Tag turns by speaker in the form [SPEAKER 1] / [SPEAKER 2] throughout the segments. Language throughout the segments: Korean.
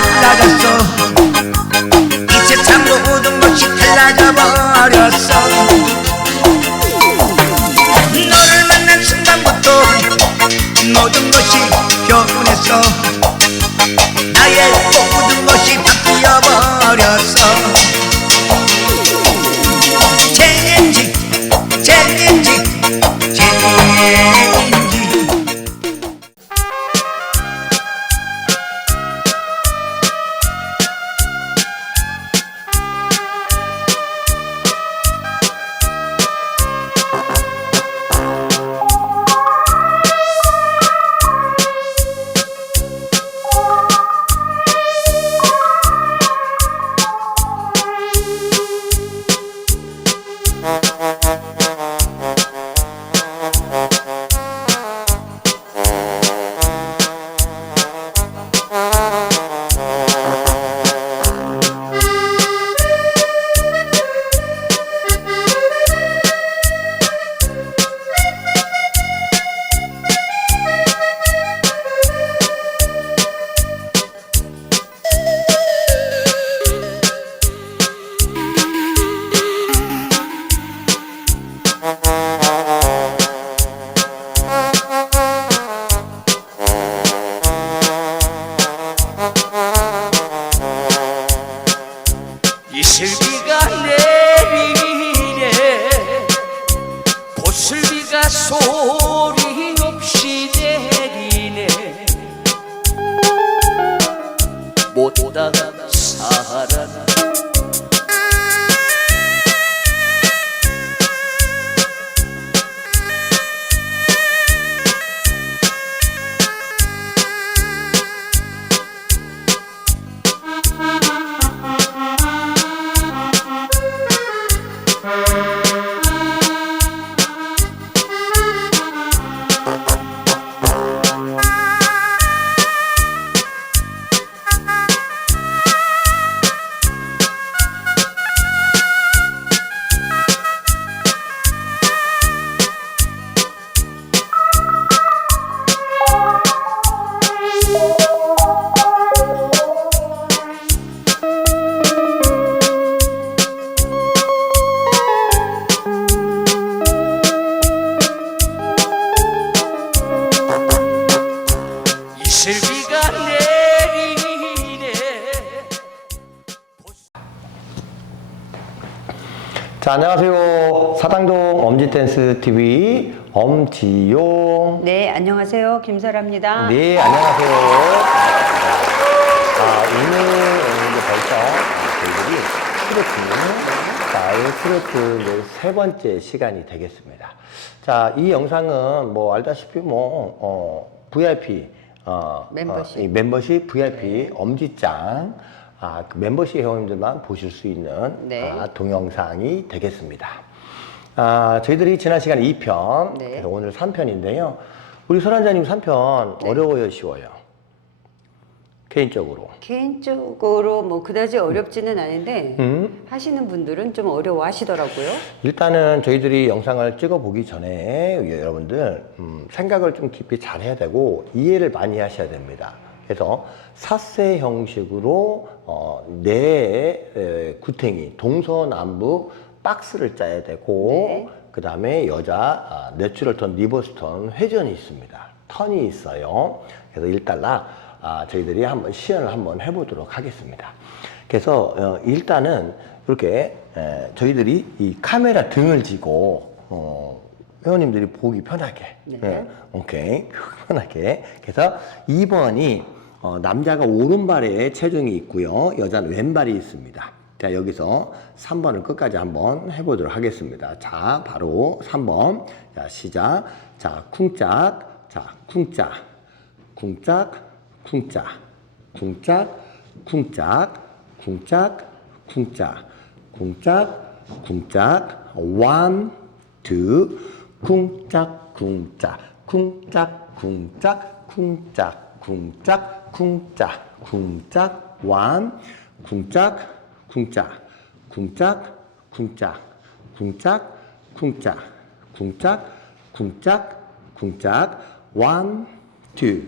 [SPEAKER 1] 달라졌어. 이 세상 모든 것이 달라져 버렸어. 너를 만난 순간부터 모든 것이 변했어. 나의
[SPEAKER 2] 안녕하세요. 사당동 엄지댄스 TV 엄지용.
[SPEAKER 3] 네, 안녕하세요. 김설아입니다.
[SPEAKER 2] 네, 안녕하세요. 아, 오늘 이제 벌써 저희들이 트로트, 나의 트로트 이제 세 번째 시간이 되겠습니다. 자, 이 영상은 뭐 알다시피 뭐, 어, VIP, 어,
[SPEAKER 3] 멤버십.
[SPEAKER 2] 어, 이 멤버십 VIP 엄지짱, 아, 그 멤버십 회원님들만 보실 수 있는
[SPEAKER 3] 네.
[SPEAKER 2] 아, 동영상이 되겠습니다. 아, 저희들이 지난 시간 2편,
[SPEAKER 3] 네.
[SPEAKER 2] 그래서 오늘 3편인데요. 우리 설한자님 3편
[SPEAKER 3] 네.
[SPEAKER 2] 어려워요, 쉬워요? 개인적으로.
[SPEAKER 3] 개인적으로 뭐 그다지 어렵지는 않은데
[SPEAKER 2] 음?
[SPEAKER 3] 하시는 분들은 좀 어려워하시더라고요.
[SPEAKER 2] 일단은 저희들이 영상을 찍어 보기 전에 여러분들 음, 생각을 좀 깊이 잘 해야 되고 이해를 많이 하셔야 됩니다. 그래서 사세 형식으로 어, 네 에, 구탱이 동서남북 박스를 짜야 되고
[SPEAKER 3] 네.
[SPEAKER 2] 그 다음에 여자 아, 내추럴 턴, 리버스 턴 회전이 있습니다. 턴이 있어요. 그래서 일단락 아, 저희들이 한번 시연을 한번 해보도록 하겠습니다. 그래서 어, 일단은 이렇게 에, 저희들이 이 카메라 등을 지고 어, 회원님들이 보기 편하게
[SPEAKER 3] 네.
[SPEAKER 2] 예, 오케이 편하게 그래서 2번이 어, 남자가 오른발에 체중이 있고요. 여자는 왼발이 있습니다. 자 여기서 3번을 끝까지 한번 해보도록 하겠습니다. 자 바로 3번. 자 시작. 자 쿵짝. 자 쿵짝. 쿵짝 쿵짝. 쿵짝 쿵짝. 쿵짝 쿵짝. 쿵짝 쿵짝. one two 쿵짝 쿵짝. 쿵짝 쿵짝. 쿵짝 쿵짝 쿵짝 쿵짝 one 쿵짝 쿵짝 쿵짝 쿵짝 쿵짝 쿵짝 쿵짝 쿵짝 쿵짝 one two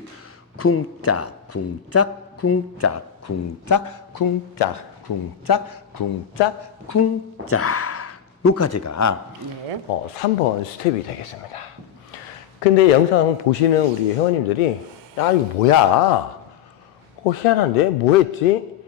[SPEAKER 2] 쿵짝 쿵짝 쿵짝 쿵짝, 쿵짝, 쿵짝, 쿵짝, 쿵짝. 요까지가
[SPEAKER 3] 네.
[SPEAKER 2] 어, 3번 스텝이 되겠습니다. 근데 영상 보시는 우리 회원님들이 야 이거 뭐야? 어 희한한데 뭐 했지?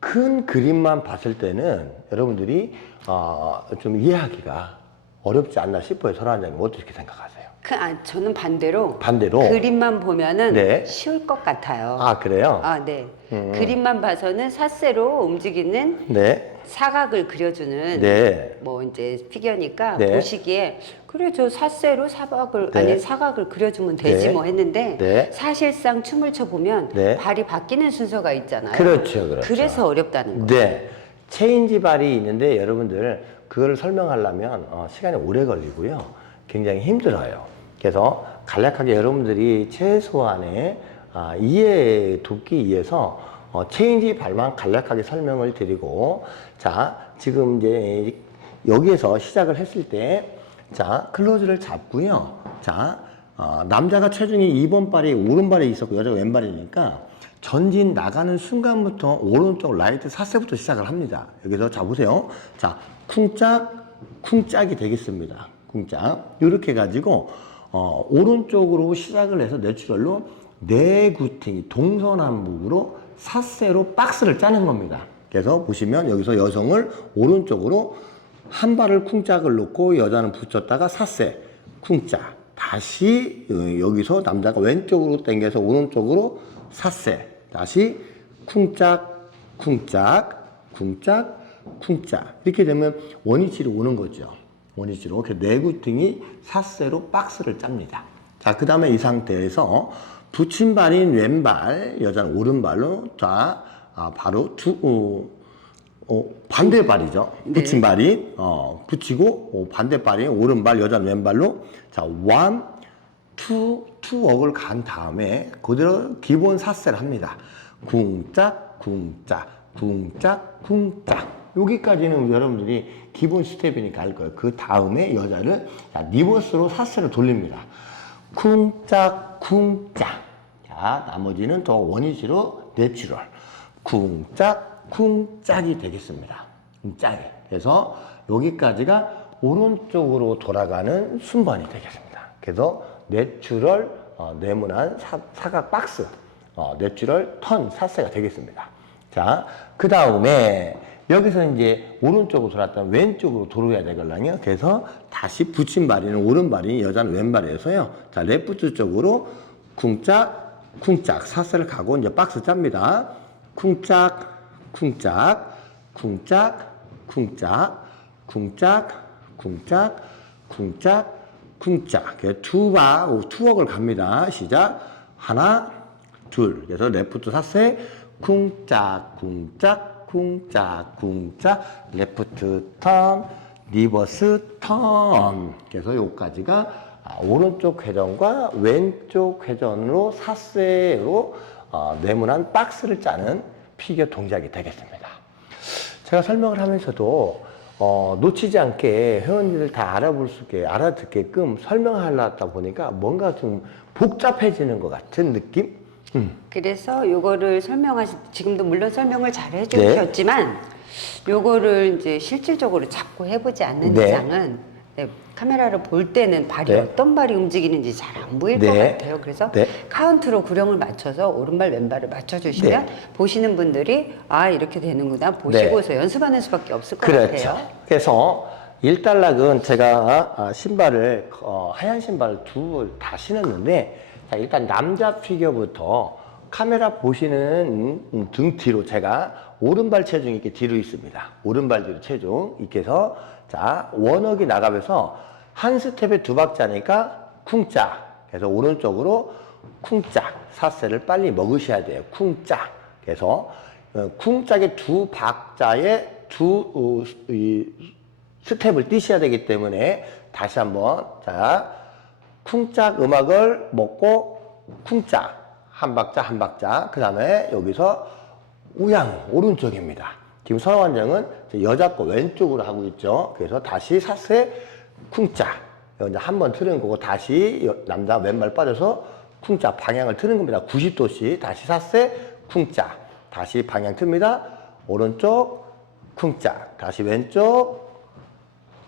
[SPEAKER 2] 큰 그림만 봤을 때는 여러분들이 어, 좀 이해하기가 어렵지 않나 싶어요. 설화원장님 어떻게 생각하세요?
[SPEAKER 3] 그, 아, 저는 반대로
[SPEAKER 2] 반대로
[SPEAKER 3] 그림만 보면은
[SPEAKER 2] 네.
[SPEAKER 3] 쉬울 것 같아요.
[SPEAKER 2] 아 그래요?
[SPEAKER 3] 아, 네. 그림만 봐서는 사세로 움직이는
[SPEAKER 2] 네,
[SPEAKER 3] 사각을 그려주는
[SPEAKER 2] 네,
[SPEAKER 3] 뭐 이제 피겨니까
[SPEAKER 2] 네.
[SPEAKER 3] 보시기에 그래 저 사세로 사각을
[SPEAKER 2] 네.
[SPEAKER 3] 아니 사각을 그려주면 되지
[SPEAKER 2] 네.
[SPEAKER 3] 뭐 했는데
[SPEAKER 2] 네.
[SPEAKER 3] 사실상 춤을 춰 보면
[SPEAKER 2] 네.
[SPEAKER 3] 발이 바뀌는 순서가 있잖아요.
[SPEAKER 2] 그렇죠, 그렇죠.
[SPEAKER 3] 래서 어렵다는 거예요.
[SPEAKER 2] 네. 체인지 발이 있는데 여러분들 그걸 설명하려면 어, 시간이 오래 걸리고요. 굉장히 힘들어요. 그래서 간략하게 여러분들이 최소한의 아, 이해 돕기 위해서 어, 체인지 발만 간략하게 설명을 드리고 자 지금 이제 여기에서 시작을 했을 때 자 클로즈를 잡고요. 자 어, 남자가 체중이 2번 발이 오른발에 있었고 여자가 왼발이니까 전진 나가는 순간부터 오른쪽 라이트 사세부터 시작을 합니다. 여기서 자 보세요. 자 쿵짝 쿵짝이 되겠습니다. 쿵짝 이렇게 가지고 어, 오른쪽으로 시작을 해서 내추럴로 내구팅이 동서남북으로 사세로 박스를 짜는 겁니다. 그래서 보시면 여기서 여성을 오른쪽으로 한 발을 쿵짝을 놓고 여자는 붙였다가 사세 쿵짝. 다시 어, 여기서 남자가 왼쪽으로 당겨서 오른쪽으로 사세 다시 쿵짝 쿵짝 쿵짝 쿵짝. 이렇게 되면 원위치로 오는 거죠. 원위치로. 이렇게 내구팅이 사세로 박스를 짭니다 자 그 다음에 이 상태에서 붙임발인 왼발 여자는 오른발로 자 아, 바로 두 어, 어, 반대발이죠. 붙인 발이, 어, 붙이고, 어, 반대발이 오른발, 여자는 왼발로. 자, 원, 투, 투억을 간 다음에 그대로 기본 사세를 합니다. 쿵짝, 쿵짝, 쿵짝, 쿵짝. 여기까지는 여러분들이 기본 스텝이니까 알 거예요. 그 다음에 여자를 자, 리버스로 사세를 돌립니다. 쿵짝, 쿵짝. 자, 나머지는 더 원위치로 내추럴. 쿵짝, 쿵짝이 되겠습니다. 쿵짝이. 그래서 여기까지가 오른쪽으로 돌아가는 순번이 되겠습니다. 그래서 내추럴 어, 네모난 사, 사각 박스, 어, 내추럴 턴 사세가 되겠습니다. 자, 그 다음에 여기서 이제 오른쪽으로 돌았다 왼쪽으로 돌아야 되거든요. 그래서 다시 붙인 발이는 오른발이 여자는 왼발이어서요. 자, 레프트 쪽으로 쿵짝, 쿵짝 사세를 가고 이제 박스 짭니다. 쿵짝, 쿵짝, 쿵짝, 쿵짝, 쿵짝, 쿵짝, 쿵짝, 쿵짝. 두 바, 투억을 갑니다. 시작. 하나, 둘. 그래서 레프트 사세, 쿵짝, 쿵짝, 쿵짝, 쿵짝, 레프트 턴, 리버스 턴. 그래서 요까지가 아, 오른쪽 회전과 왼쪽 회전으로 사세로 어, 네모난 박스를 짜는 피겨 동작이 되겠습니다. 제가 설명을 하면서도 어, 놓치지 않게 회원님들 다 알아볼 수 있게 알아듣게끔 설명하려다 보니까 뭔가 좀 복잡해지는 것 같은 느낌? 음.
[SPEAKER 3] 그래서 요거를 설명하시 지금도 물론 설명을 잘
[SPEAKER 2] 네.
[SPEAKER 3] 해주셨지만 요거를 이제 실질적으로 잡고 해보지 않는
[SPEAKER 2] 네.
[SPEAKER 3] 이상은 네, 카메라를 볼 때는 발이
[SPEAKER 2] 네.
[SPEAKER 3] 어떤 발이 움직이는지 잘 안 보일
[SPEAKER 2] 네.
[SPEAKER 3] 것 같아요. 그래서
[SPEAKER 2] 네.
[SPEAKER 3] 카운트로 구령을 맞춰서 오른발 왼발을 맞춰주시면
[SPEAKER 2] 네.
[SPEAKER 3] 보시는 분들이 아 이렇게 되는구나 보시고서 연습하는 수밖에 없을 것
[SPEAKER 2] 그렇죠.
[SPEAKER 3] 같아요.
[SPEAKER 2] 그래서 일단락은 제가 아, 신발을 어, 하얀 신발을 두벌다 신었는데 자, 일단 남자 피겨부터 카메라 보시는 음, 등 뒤로 제가 오른발 체중이 이렇게 뒤로 있습니다. 오른발 뒤로 체중 이렇게 해서 자 원억이 나가면서 한 스텝에 두 박자니까 쿵짝 그래서 오른쪽으로 쿵짝 사세를 빨리 먹으셔야 돼요. 쿵짝 그래서 어, 쿵짝의 두 박자에 두 어, 이, 스텝을 뛰셔야 되기 때문에 다시 한번 자 쿵짝 음악을 먹고 쿵짝 한 박자 한 박자 그 다음에 여기서 우양 오른쪽입니다. 지금 서원장은 여자 거 왼쪽으로 하고 있죠. 그래서 다시 사세 쿵짝 이제 한 번 틀은 거고 다시 여- 남자 왼발 빠져서 쿵짝 방향을 틀은 겁니다. 90도씩 다시 사세 쿵짝 다시 방향 틉니다. 오른쪽 쿵짝, 다시 왼쪽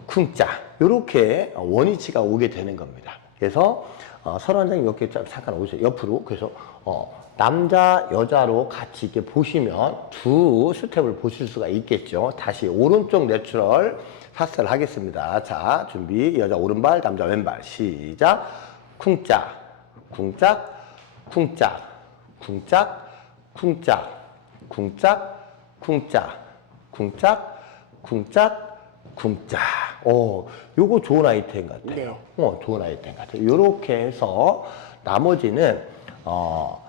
[SPEAKER 2] 쿵짝. 이렇게 원위치가 오게 되는 겁니다. 그래서 어, 한장 이렇게 좀 잠깐 오세요. 옆으로. 그래서 어, 남자, 여자로 같이 이렇게 보시면 두 스텝을 보실 수가 있겠죠. 다시 오른쪽 내추럴 사스를 하겠습니다. 자, 준비. 여자 오른발, 남자 왼발. 시작. 쿵짝, 쿵짝, 쿵짝, 쿵짝, 쿵짝, 쿵짝, 쿵짝, 쿵짝, 쿵짝, 쿵짝. 오, 요거 좋은 아이템 같아요.
[SPEAKER 3] 네.
[SPEAKER 2] 어, 좋은 아이템 같아요. 요렇게 해서 나머지는, 어,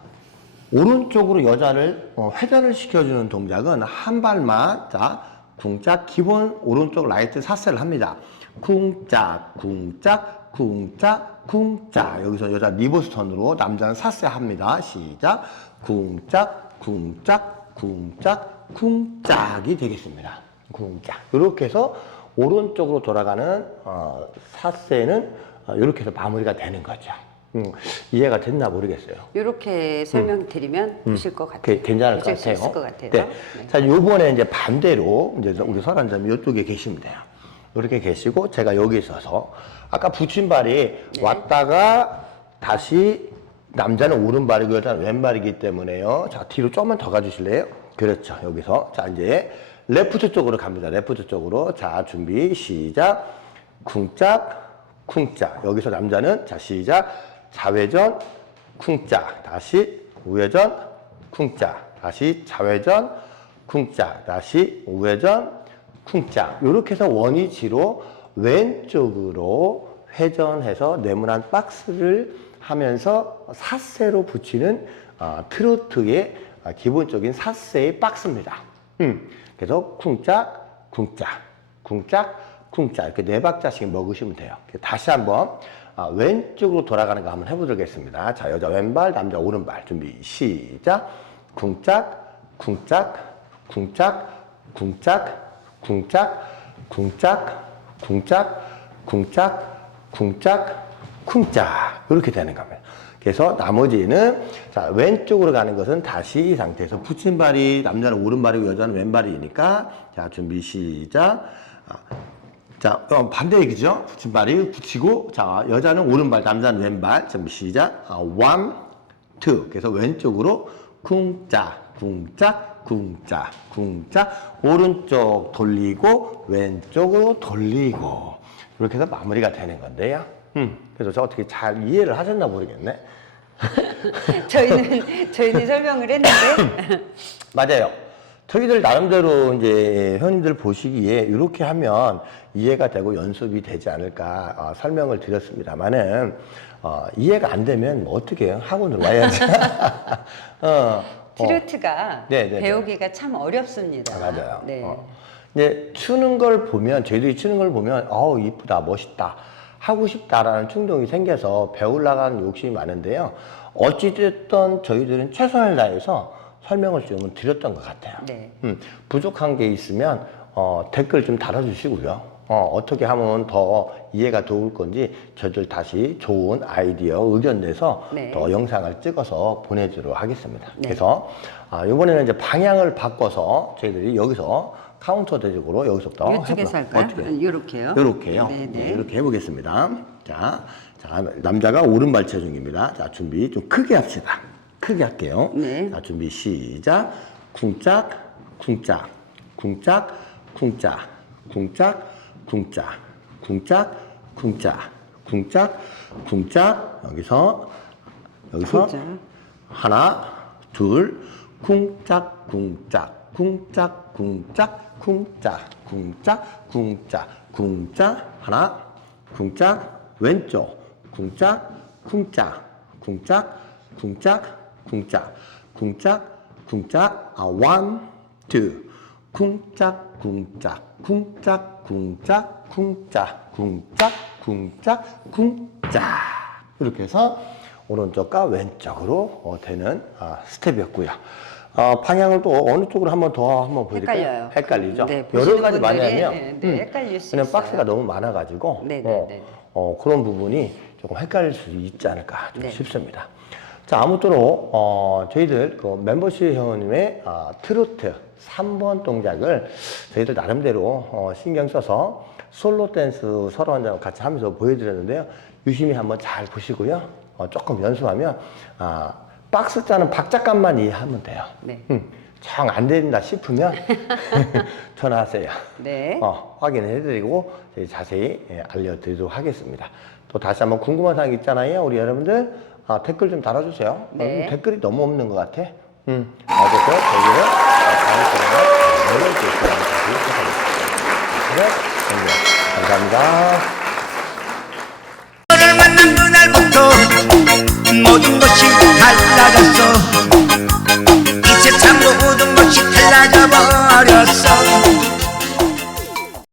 [SPEAKER 2] 오른쪽으로 여자를 어, 회전을 시켜주는 동작은 한 발만, 자, 쿵짝, 기본 오른쪽 라이트 사세를 합니다. 쿵짝, 쿵짝, 쿵짝, 쿵짝. 여기서 여자 리버스 턴으로 남자는 사세 합니다. 시작. 쿵짝, 쿵짝, 쿵짝, 쿵짝이 되겠습니다. 쿵짝. 이렇게 해서 오른쪽으로 돌아가는 어, 사세는 어, 이렇게 해서 마무리가 되는 거죠. 음, 이해가 됐나 모르겠어요.
[SPEAKER 3] 이렇게 설명드리면 보실 것 같아요.
[SPEAKER 2] 그, 괜찮을
[SPEAKER 3] 것수
[SPEAKER 2] 같아요.
[SPEAKER 3] 있을 것 같아요.
[SPEAKER 2] 네. 자, 요번에 이제 반대로 이제 우리 설한점이 이쪽에 계시면 돼요. 이렇게 계시고 제가 여기 있어서 아까 붙임발이
[SPEAKER 3] 네.
[SPEAKER 2] 왔다가 다시 남자는 오른발이고 여자는 왼발이기 때문에요. 자, 뒤로 조금만 더 가주실래요? 그렇죠. 여기서. 자, 이제 레프트 쪽으로 갑니다. 레프트 쪽으로. 자, 준비, 시작. 쿵짝, 쿵짝. 여기서 남자는, 자, 시작. 좌회전, 쿵짝. 다시 우회전, 쿵짝. 다시 좌회전, 쿵짝. 다시 우회전, 쿵짝. 이렇게 해서 원위치로 왼쪽으로 회전해서 네모난 박스를 하면서 사세로 붙이는 아, 트로트의 아, 기본적인 사세의 박스입니다. 음, 그래서 쿵짝, 쿵짝, 쿵짝, 쿵짝 이렇게 네 박자씩 먹으시면 돼요. 다시 한번 아, 왼쪽으로 돌아가는 거 한번 해보겠습니다. 자, 여자 왼발, 남자 오른발 준비 시작. 쿵짝, 쿵짝, 쿵짝, 쿵짝, 쿵짝, 쿵짝, 쿵짝, 쿵짝, 쿵짝, 쿵짝 이렇게 되는 겁니다. 그래서 나머지는 자 왼쪽으로 가는 것은 다시 이 상태에서 붙임발이 남자는 오른발이고 여자는 왼발이니까 자 준비 시작. 아, 자 어, 반대 얘기죠. 붙임발이 붙이고 자 여자는 오른발 남자는 왼발 준비 시작. 아, one two 그래서 왼쪽으로 쿵짝 쿵짝 쿵짝 쿵짝 오른쪽 돌리고 왼쪽으로 돌리고 이렇게 해서 마무리가 되는 건데요. 음, 그래서 저 어떻게 잘 이해를 하셨나 모르겠네.
[SPEAKER 3] 저희는 저희는 설명을 했는데
[SPEAKER 2] 맞아요. 저희들 나름대로 이제 회원님들 보시기에 이렇게 하면 이해가 되고 연습이 되지 않을까 어, 설명을 드렸습니다만은 어, 이해가 안 되면 뭐 어떻게 해요? 학원으로 와야지. 어, 어.
[SPEAKER 3] 트로트가
[SPEAKER 2] 네.
[SPEAKER 3] 배우기가 참 어렵습니다.
[SPEAKER 2] 아, 맞아요.
[SPEAKER 3] 네.
[SPEAKER 2] 어. 이제 추는 걸 보면 저희들이 추는 걸 보면 어우 이쁘다 멋있다 하고 싶다라는 충동이 생겨서 배우려고 는 욕심이 많은데요. 어찌됐든 저희들은 최선을 다해서 설명을 좀 드렸던 것 같아요.
[SPEAKER 3] 네.
[SPEAKER 2] 음, 부족한 게 있으면 어, 댓글 좀 달아주시고요. 어, 어떻게 하면 더 이해가 좋을 건지 저희들 다시 좋은 아이디어 의견 내서
[SPEAKER 3] 네.
[SPEAKER 2] 더 영상을 찍어서 보내주도록 하겠습니다.
[SPEAKER 3] 네.
[SPEAKER 2] 그래서 아, 이번에는 이제 방향을 바꿔서 저희들이 여기서 카운터 대적으로 여기서부터
[SPEAKER 3] 이쪽에서 할까요?
[SPEAKER 2] 어떻게?
[SPEAKER 3] 이렇게요.
[SPEAKER 2] 이렇게요.
[SPEAKER 3] 네, 네.
[SPEAKER 2] 이렇게 해보겠습니다. 자, 자, 남자가 오른발 체중입니다. 자, 준비 좀 크게 합시다. 크게 할게요.
[SPEAKER 3] 네.
[SPEAKER 2] 자, 준비 시작. 쿵짝, 쿵짝, 쿵짝, 쿵짝, 쿵짝, 쿵짝, 쿵짝, 쿵짝, 쿵짝, 쿵짝. 여기서 여기서
[SPEAKER 3] 쿵짝.
[SPEAKER 2] 하나, 둘, 쿵짝, 쿵짝, 쿵짝, 쿵짝, 쿵짝, 쿵짝, 쿵짝, 쿵짝, 하나, 쿵짝, 왼쪽, 쿵짝, 쿵짝, 쿵짝, 쿵짝, 쿵짝, 쿵짝, 쿵짝, 아, one, two, 쿵짝, 쿵짝, 쿵짝, 쿵짝, 쿵짝, 쿵짝, 쿵짝, 쿵짝. 이렇게 해서 오른쪽과 왼쪽으로 어, 되는 아, 스텝이었고요. 어, 방향을 또 어느 쪽으로 한번 더 한번 보여드릴까요?
[SPEAKER 3] 헷갈려요.
[SPEAKER 2] 헷갈리죠?
[SPEAKER 3] 네,
[SPEAKER 2] 여러
[SPEAKER 3] 보시는
[SPEAKER 2] 가지 많이
[SPEAKER 3] 분들이,
[SPEAKER 2] 하면
[SPEAKER 3] 네, 네, 헷갈릴 수
[SPEAKER 2] 그냥
[SPEAKER 3] 있어요.
[SPEAKER 2] 박스가 너무 많아가지고
[SPEAKER 3] 네, 네,
[SPEAKER 2] 어,
[SPEAKER 3] 네, 네.
[SPEAKER 2] 어, 그런 부분이 조금 헷갈릴 수 있지 않을까 좀
[SPEAKER 3] 네.
[SPEAKER 2] 싶습니다. 자, 아무쪼록, 어, 저희들 그 멤버십 회원님의 아, 트로트 3번 동작을 저희들 나름대로 어, 신경 써서 솔로 댄스 서로 한장 같이 하면서 보여드렸는데요. 유심히 한번 잘 보시고요. 어, 조금 연습하면, 아, 박스 짜는 박자감만 이해하면 돼요.
[SPEAKER 3] 네.
[SPEAKER 2] 음, 정안 된다 싶으면 전화하세요.
[SPEAKER 3] 네.
[SPEAKER 2] 어, 확인해드리고 저희 자세히 예, 알려드리도록 하겠습니다. 또 다시 한번 궁금한 사항 있잖아요, 우리 여러분들 아, 댓글 좀 달아주세요.
[SPEAKER 3] 네.
[SPEAKER 2] 어, 댓글이 너무 없는 것 같아. 음, 그래서 저희는 어, 다음 시간에 또 시간을 가지도록 하겠습니다. 네, 감사합니다.
[SPEAKER 4] 모든 것이 달라졌어. 이 세상 모든 것이 달라져 버렸어